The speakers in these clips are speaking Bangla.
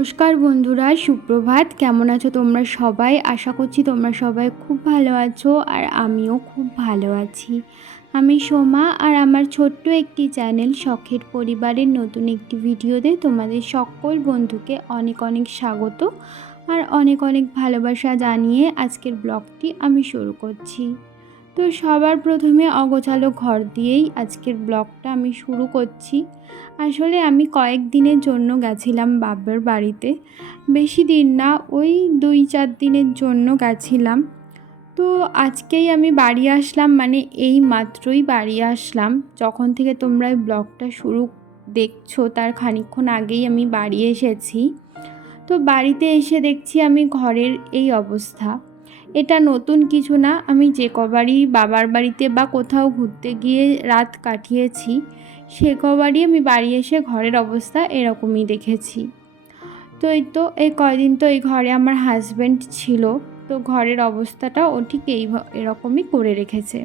নমস্কার বন্ধুরা, সুপ্রভাত। কেমন আছো তোমরা সবাই? আশা করছি তোমরা সবাই খুব ভালো আছো আর আমিও খুব ভালো আছি। আমি সোমা আর আমার ছোট্ট একটি চ্যানেল শখের পরিবারের নতুন একটি ভিডিওতে তোমাদের সকল বন্ধুকে অনেক অনেক স্বাগত আর অনেক অনেক ভালোবাসা জানিয়ে আজকের ব্লগটি আমি শুরু করছি। তো সবার প্রথমে অগোছালো ঘর দিয়েই আজকের ব্লগটা আমি শুরু করছি। আসলে আমি কয়েকদিনের জন্য গেছিলাম বাবার বাড়িতে, বেশি দিন না, ওই 2-4 দিনের জন্য গেছিলাম। তো আজকেই আমি বাড়ি আসলাম, মানে এই মাত্রই বাড়ি আসলাম। যখন থেকে তোমরা এই ব্লগটা শুরু দেখছো তার খানিকক্ষণ আগেই আমি বাড়ি এসেছি। তো বাড়িতে এসে দেখছি আমি ঘরের এই অবস্থা। এটা নতুন কিছু না, আমি যে কবারই বাবার বাড়িতে বা কোথাও ঘুরতে গিয়ে রাত কাটিয়েছি সে কবারই আমি বাড়ি এসে ঘরের অবস্থা এরকমই দেখেছি। তো এই কয়দিন তো এই ঘরে আমার হাজব্যান্ড ছিল, তো ঘরের অবস্থাটা ও ঠিক এরকমই করে রেখেছে।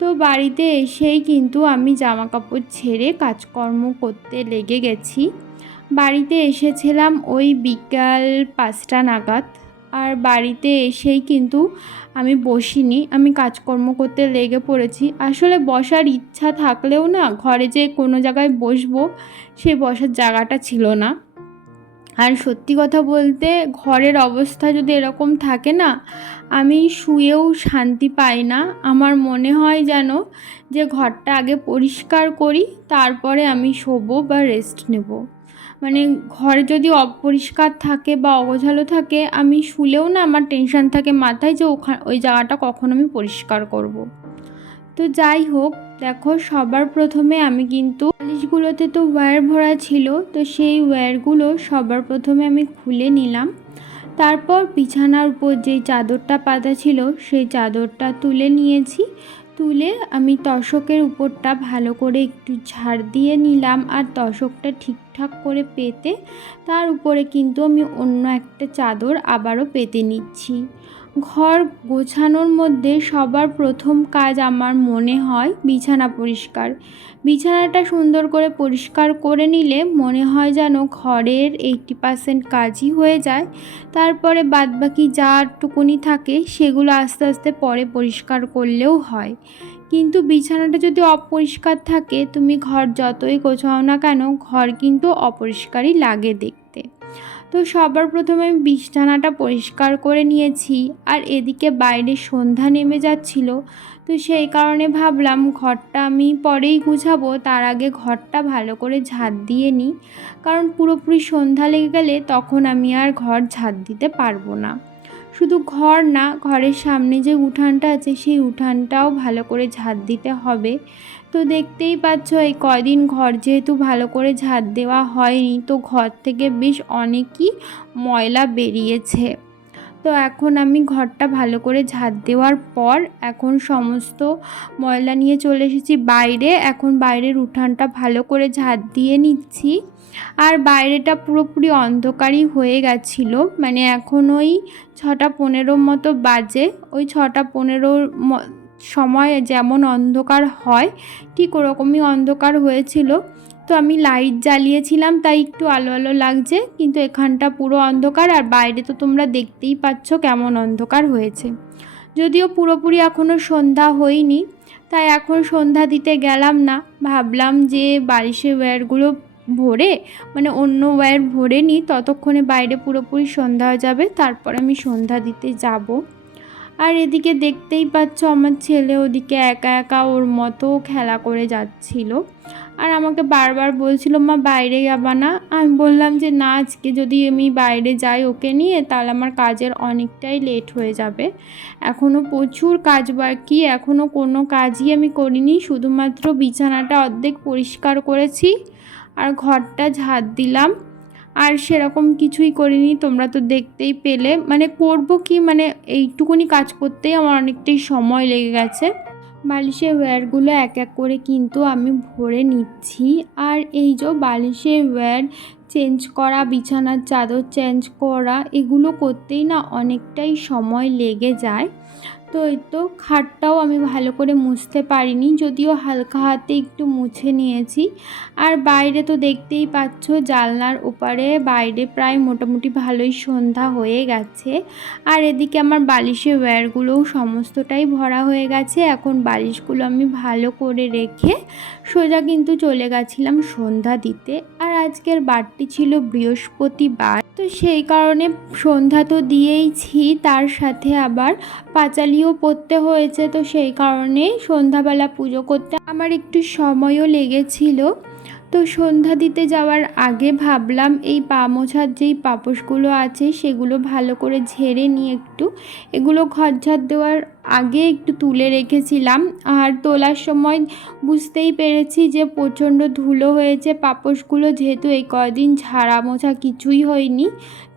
তো বাড়িতে এসেই কিন্তু আমি জামা কাপড় ছেড়ে কাজকর্ম করতে লেগে গেছি। বাড়িতে এসেছিলাম ওই বিকাল 5টা নাগাদ, আর বাড়িতে এসেই কিন্তু আমি বসিনি, আমি কাজকর্ম করতে লেগে পড়েছি। আসলে বসার ইচ্ছা থাকলেও না, ঘরে যে কোনো জায়গায় বসবো সেই বসার জায়গাটা ছিল না। আর সত্যি কথা বলতে ঘরের অবস্থা যদি এরকম থাকে না, আমি শুয়েও শান্তি পাই না। আমার মনে হয় যেন যে ঘরটা আগে পরিষ্কার করি, তারপরে আমি শোবো বা রেস্ট নেব। মানে ঘর যদি অপরিষ্কার থাকে বা অগোছালো থাকে, আমি শুলেও না আমার টেনশন থাকে মাথায় যে ওই জায়গাটা কখন আমি পরিষ্কার করব। তো যাই হোক, দেখো সবার প্রথমে আমি কিন্তু বালিশগুলোতে তো ওয়্যার ভরা ছিল, তো সেই ওয়্যারগুলো সবার প্রথমে আমি খুলে নিলাম। তারপর বিছানার উপর যেই চাদরটা পাতা ছিল সেই চাদরটা তুলে নিয়েছি। তুলে আমি তোশকের উপরটা ভালো করে একটু ঝাড় দিয়ে নিলাম, আর তোশকটা ঠিকঠাক করে পেতে তার উপরে কিন্তু আমি অন্য একটা চাদর আবারও পেতে নিচ্ছি। ঘর গোছানোর মধ্যে সবার প্রথম কাজ আমার মনে হয় বিছানা পরিষ্কার। বিছানাটা সুন্দর করে পরিষ্কার করে নিলে মনে হয় যেন ঘরের 80% কাজই হয়ে যায়। তারপরে বাদবাকি যাটুকুনি থাকে সেগুলো আস্তে আস্তে পরে পরিষ্কার করলেও হয়। কিন্তু বিছানাটা যদি অপরিষ্কার থাকে, তুমি ঘর যতই গোছাও না কেন, ঘর কিন্তু অপরিষ্কারই লাগে দেখতে। তো সবার প্রথমে আমি বিছানাটা পরিষ্কার করে নিয়েছি, আর এদিকে বাইরে সন্ধ্যা নেমে যাচ্ছিল। তো সেই কারণে ভাবলাম ঘরটা আমি পরেই গুছাবো, তার আগে ঘরটা ভালো করে ঝাঁট দিয়ে নিই, কারণ পুরোপুরি সন্ধ্যা লেগে গেলে তখন আমি আর ঘর ঝাঁট দিতে পারবো না। শুধু ঘর না, ঘরের সামনে যে উঠানটা আছে সেই উঠানটাও ভালো করে ঝাঁট দিতে হবে। তো দেখতেই পাচ্ছ এই কয়দিন ঘর যেহেতু ভালো করে ঝাঁট দেওয়া হয়নি, তো ঘর থেকে বেশ অনেকই ময়লা বেরিয়েছে। তো এখন আমি ঘরটা ভালো করে ঝাঁট দেওয়ার পর এখন সমস্ত ময়লা নিয়ে চলে এসেছি বাইরে। এখন বাইরের উঠানটা ভালো করে ঝাঁট দিয়ে নিচ্ছি। আর বাইরেটা পুরোপুরি অন্ধকারই হয়ে গেছিলো, মানে এখন ওই 6টা 15 মতো বাজে। ওই 6টা 15 সময় যেমন অন্ধকার হয় ঠিক ওরকমই অন্ধকার হয়েছিল। তো আমি লাইট জ্বালিয়েছিলাম তাই একটু আলো আলো লাগছে, কিন্তু এখানটা পুরো অন্ধকার। আর বাইরে তো তোমরা দেখতেই পাচ্ছ কেমন অন্ধকার হয়েছে। যদিও পুরোপুরি এখনও সন্ধ্যা হয়নি, তাই এখন সন্ধ্যা দিতে গেলাম না। ভাবলাম যে বালিশের ওয়্যারগুলো ভরে, মানে অন্য ওয়্যার ভরে নিই, ততক্ষণে বাইরে পুরোপুরি সন্ধ্যা হয়ে যাবে, তারপর আমি সন্ধ্যা দিতে যাব। আর এদিকে দেখতেই পাচ্ছ আমার ছেলে ওদিকে একা একা ওর মতো খেলা করে যাচ্ছিল, আর আমাকে বারবার বলছিল মা বাইরে যাবা না। আমি বললাম যে না, আজকে যদি আমি বাইরে যাই ওকে নিয়ে তাহলে আমার কাজের অনেকটাই লেট হয়ে যাবে। এখনও প্রচুর কাজ বাকি, এখনও কোনো কাজই আমি করিনি, শুধুমাত্র বিছানাটা অর্ধেক পরিষ্কার করেছি আর ঘরটা ঝাঁট দিলাম, আর সেরকম কিছুই করিনি। তোমরা তো দেখতেই পেলে, মানে করব কি, মানে এইটুকুনি কাজ করতেই আমার অনেকটাই সময় লেগে গেছে। বালিশের ওয়্যারগুলো এক এক করে কিন্তু আমি ভরে নিচ্ছি। আর এই যে বালিশের ওয়্যার চেঞ্জ করা, বিছানার চাদর চেঞ্জ করা, এগুলো করতেই না অনেকটাই সময় লেগে যায়। তো এই তো খাটটাও আমি ভালো করে মুছতে পারিনি, যদিও হালকা হাতে একটু মুছে নিয়েছি। আর বাইরে তো দেখতেই পাচ্ছ জানলার ওপারে বাইরে প্রায় মোটামুটি ভালোই সন্ধ্যা হয়ে গেছে। আর এদিকে আমার বালিশের ওয়্যারগুলোও সমস্তটাই ভরা হয়ে গেছে। এখন বালিশগুলো আমি ভালো করে রেখে সোজা কিন্তু চলে গেছিলাম সন্ধ্যা দিতে। আর আজকের বারটি ছিল বৃহস্পতিবার, তো সেই কারণে সন্ধ্যা তো দিয়েইছি, তার সাথে আবার পাঁচালিও পড়তে হয়েছে। তো সেই কারণে সন্ধ্যাবেলা পুজো করতে আমার একটু সময়ও লেগেছিল। তো সন্ধ্যা দিতে যাওয়ার আগে ভাবলাম এই পা মোছার যেই পাপোশগুলো আছে সেগুলো ভালো করে ঝেড়ে নিয়ে এগুলো ঘর ঝাড় দেওয়ার আগে একটু তুলে রেখেছিলাম। আর তোলার সময় বুঝতেই পেরেছি যে প্রচণ্ড ধুলো হয়েছে পাপোশগুলো, যেহেতু এই কয়দিন ঝাড়া মোছা কিছুই হয়নি।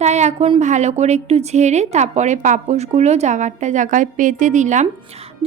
তাই এখন ভালো করে একটু ঝেড়ে তারপরে পাপোশগুলো জায়গায় পেতে দিলাম।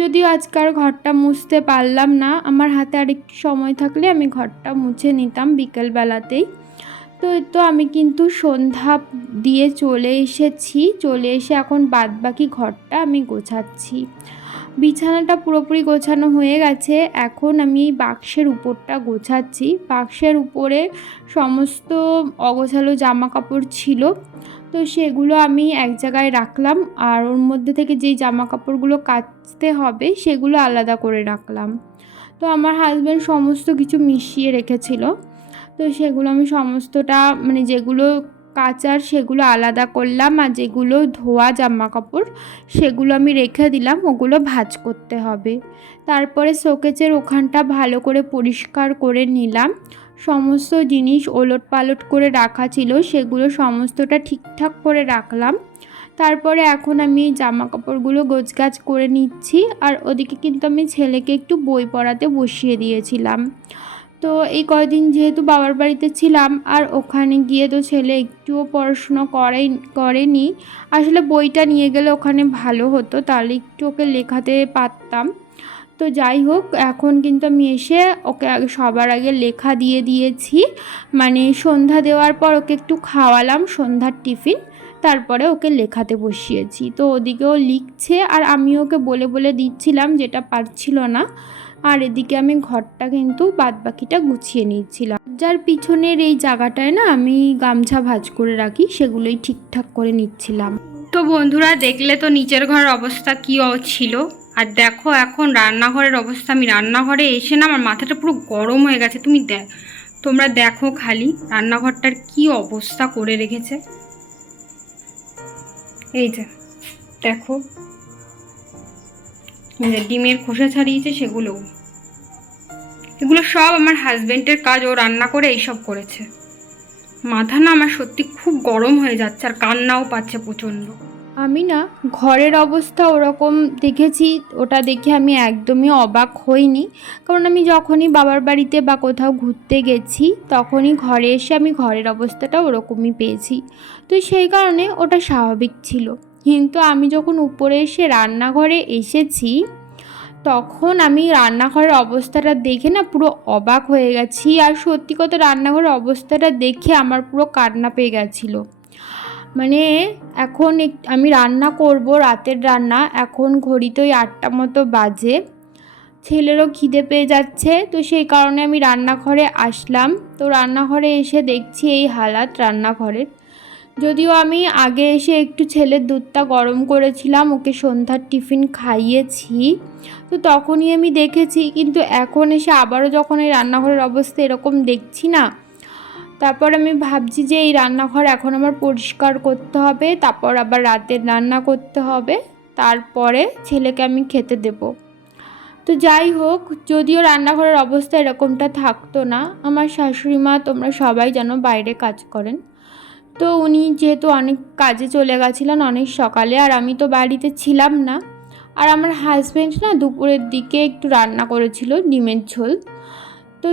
যদিও আজকাল ঘরটা মুছতে পারলাম না, আমার হাতে আর একটু সময় থাকলে আমি ঘরটা মুছে নিতাম বিকেলবেলাতেই। তো আমি কিন্তু সন্ধ্যা দিয়ে চলে এসে এখন বাদবাকি ঘরটা আমি গোছাচ্ছি। বিছানাটা পুরোপুরি গোছানো হয়ে গেছে, এখন আমি এই বাক্সের উপরটা গোছাচ্ছি। বাক্সের উপরে সমস্ত অগোছালো জামা কাপড় ছিল, তো সেগুলো আমি এক জায়গায় রাখলাম। আর ওর মধ্যে থেকে যেই জামা কাপড়গুলো কাচতে হবে সেগুলো আলাদা করে রাখলাম। তো আমার হাজব্যান্ড সমস্ত কিছু মিশিয়ে রেখেছিল, তো সেগুলো আমি সমস্তটা যেগুলো কাচার সেগুলো আলাদা করলাম, আর যেগুলো ধোয়া জামা কাপড় সেগুলো আমি রেখে দিলাম, ওগুলো ভাঁজ করতে হবে। তারপরে শোকেজের ওখানটা ভালো করে পরিষ্কার করে নিলাম। সমস্ত জিনিস ওলট পালট করে রাখা ছিল সেগুলো সমস্তটা ঠিকঠাক করে রাখলাম। তারপরে এখন আমি জামা কাপড়গুলো গোছগাছ করে নিচ্ছি। আর ওদিকে কিন্তু আমি ছেলেকে একটু বই পড়াতে বসিয়ে দিয়েছিলাম। তো এই কয়দিন যেহেতু বাবার বাড়িতে ছিলাম আর ওখানে গিয়ে তো ছেলে একটুও পড়াশুনো করেনি। আসলে বইটা নিয়ে গেলে ওখানে ভালো হতো, তাহলে একটু ওকে লেখাতে পারতাম। তো যাই হোক, এখন কিন্তু আমি এসে ওকে সবার আগে লেখা দিয়ে দিয়েছি। সন্ধ্যা দেওয়ার পর ওকে একটু খাওয়ালাম সন্ধ্যার টিফিন, তারপরে ওকে লেখাতে বসিয়েছি। তো ওদিকেও লিখছে আর আমি ওকে বলে বলে দিচ্ছিলাম যেটা পারছিল না। আর এদিকে আমি ঘরটা কিন্তু বাদবাকিটা গুছিয়ে নিচ্ছিলাম। যার পিছনের এই জায়গাটায় না আমি গামছা ভাঁজ করে রাখি, সেগুলোই ঠিকঠাক করে নিচ্ছিলাম। তো বন্ধুরা, দেখলে তো নিচের ঘরের অবস্থা কী ছিল। আর দেখো এখন রান্নাঘরের অবস্থা। আমি রান্নাঘরে এসে না আমার মাথাটা পুরো গরম হয়ে গেছে। তোমরা দেখো খালি রান্নাঘরটার কি অবস্থা করে রেখেছে। এই যে দেখো, ডিমের খোসা ছাড়িয়েছে এগুলো সব আমার হাজবেন্ডের কাজ। ও রান্না করে এইসব করেছে। মাথা না আমার সত্যি খুব গরম হয়ে যাচ্ছে আর কান্নাও পাচ্ছে প্রচণ্ড। আমি না ঘরের অবস্থা ওরকম দেখেছি, ওটা দেখে আমি একদমই অবাক হইনি। কারণ আমি যখনই বাবার বাড়িতে বা কোথাও ঘুরতে গেছি তখনই ঘরে এসে আমি ঘরের অবস্থাটা ওরকমই পেয়েছি। তো সেই কারণে ওটা স্বাভাবিক ছিল। কিন্তু আমি যখন উপরে এসে রান্নাঘরে এসেছি তখন আমি রান্নাঘরের অবস্থাটা দেখে না পুরো অবাক হয়ে গেছি। আর সত্যি কথা, রান্নাঘরের অবস্থাটা দেখে আমার পুরো কান্না পেয়ে গেছিলো। এখন আমি রান্না করব, রাতের রান্না। এখন ঘড়িতে ওই 8টা মতো বাজে। ছেলেরও খিদে পেয়ে যাচ্ছে, তো সেই কারণে আমি রান্নাঘরে আসলাম। তো রান্নাঘরে এসে দেখছি এই হালাত রান্নাঘরের। যদিও আমি আগে এসে একটু ছেলের দুধটা গরম করেছিলাম, ওকে সন্ধ্যার টিফিন খাইয়েছি, তো তখনই আমি দেখেছি। কিন্তু এখন এসে আবারও যখন এই রান্নাঘরের অবস্থা এরকম দেখছি না, তারপর আমি ভাবছি যে এই রান্নাঘর এখন আমার পরিষ্কার করতে হবে, তারপর আবার রাতের রান্না করতে হবে, তারপরে ছেলেকে আমি খেতে দেব। তো যাই হোক, যদিও রান্নাঘরের অবস্থা এরকমটা থাকতো না। আমার শাশুড়ি মা, তোমরা সবাই জানো, বাইরে কাজ করেন। তো উনি যেহেতু অনেক কাজে চলে গেছিলেন অনেক সকালে, আর আমি তো বাড়িতে ছিলাম না। আর আমার হাজব্যান্ড না দুপুরের দিকে একটু রান্না করেছিল ডিমের ঝোল। তো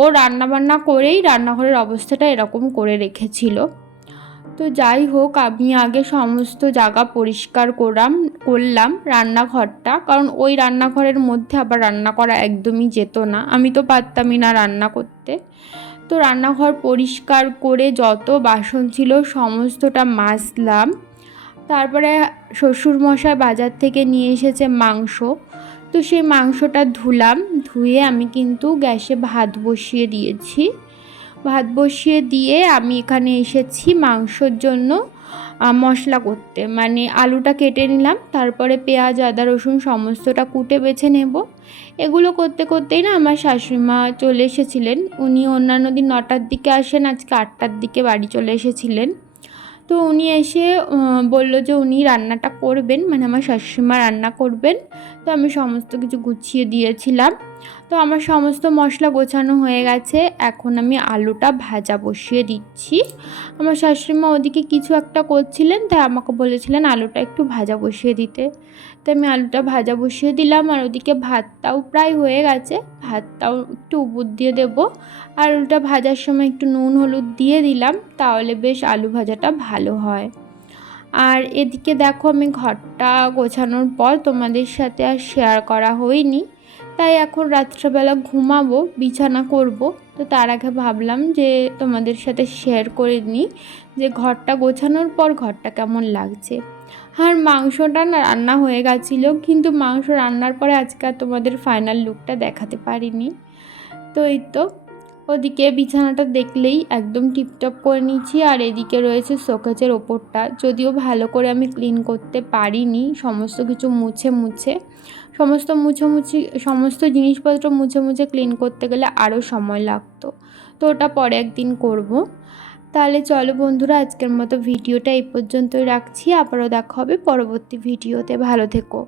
ও রান্নাবান্না করেই রান্নাঘরের অবস্থাটা এরকম করে রেখেছিল। তো যাই হোক, আমি আগে সমস্ত জায়গা পরিষ্কার করলাম রান্নাঘরটা, কারণ ওই রান্নাঘরের মধ্যে আবার রান্না করা একদমই যেত না, আমি তো পারতামই না রান্না করতে। তো রান্নাঘর পরিষ্কার করে যত বাসন ছিল সমস্তটা মাজলাম। তারপরে শ্বশুরমশাই বাজার থেকে নিয়ে এসেছে মাংস, তো সেই মাংসটা ধুলাম, ধুয়ে আমি কিন্তু গ্যাসে ভাত বসিয়ে দিয়েছি। ভাত বসিয়ে দিয়ে আমি এখানে এসেছি মাংসর জন্য মশলা করতে, মানে আলুটা কেটে নিলাম, তারপরে পেঁয়াজ আদা রসুন সমস্তটা কুটে বেছে নেব। এগুলো করতে করতেই না আমার শাশুড়িমা চলে এসেছিলেন। উনি অন্যান্য দিন 9টার দিকে আসেন, আজকে 8টার দিকে বাড়ি চলে এসেছিলেন। তো উনি এসে বললো যে উনি রান্নাটা করবেন, মানে আমার শাশুড়িমা রান্না করবেন। তো আমি সমস্ত কিছু গুছিয়ে দিয়েছিলাম। তো আমার সমস্ত মশলা গোছানো হয়ে গেছে, এখন আমি আলুটা ভাজা বসিয়ে দিচ্ছি। আমার শাশুড়িমা ওদিকে কিছু একটা করছিলেন, তাই আমাকে বলেছিলেন আলুটা একটু ভাজা বসিয়ে দিতে। তো আমি আলুটা ভাজা বসিয়ে দিলাম, আর ওদিকে ভাতটাও প্রায় হয়ে গেছে, ভাতটাও একটু উপর দিয়ে দেবো। আলুটা ভাজার সময় একটু নুন হলুদ দিয়ে দিলাম, তাহলে বেশ আলু ভাজাটা ভালো হয়। আর এদিকে দেখো আমি ঘরটা গোছানোর পর তোমাদের সাথে আর শেয়ার করা হয়নি, তাই এখন রাত্রেবেলা ঘুমাবো, বিছানা করব। তো তার আগে ভাবলাম যে তোমাদের সাথে শেয়ার করে নিই যে ঘরটা গোছানোর পর ঘরটা কেমন লাগছে। আর মাংসটা না রান্না হয়ে গেছিলো, কিন্তু মাংস রান্নার পরে আজকে আর তোমাদের ফাইনাল লুকটা দেখাতে পারিনি। তো এই তো ওদিকে বিছানাটা দেখলেই একদম টিপটপ করে নিচ্ছি, আর এদিকে রয়েছে শোকেজের ওপরটা, যদিও ভালো করে আমি ক্লিন করতে পারিনি, সমস্ত কিছু সমস্ত জিনিসপত্র মুছে ক্লিন করতে গেলে আরও সময় লাগতো। তো ওটা পরে একদিন করব। তাহলে চলো বন্ধুরা, আজকের মতো ভিডিওটা এই পর্যন্তই রাখছি, আবারও দেখা হবে পরবর্তী ভিডিওতে। ভালো থেকো।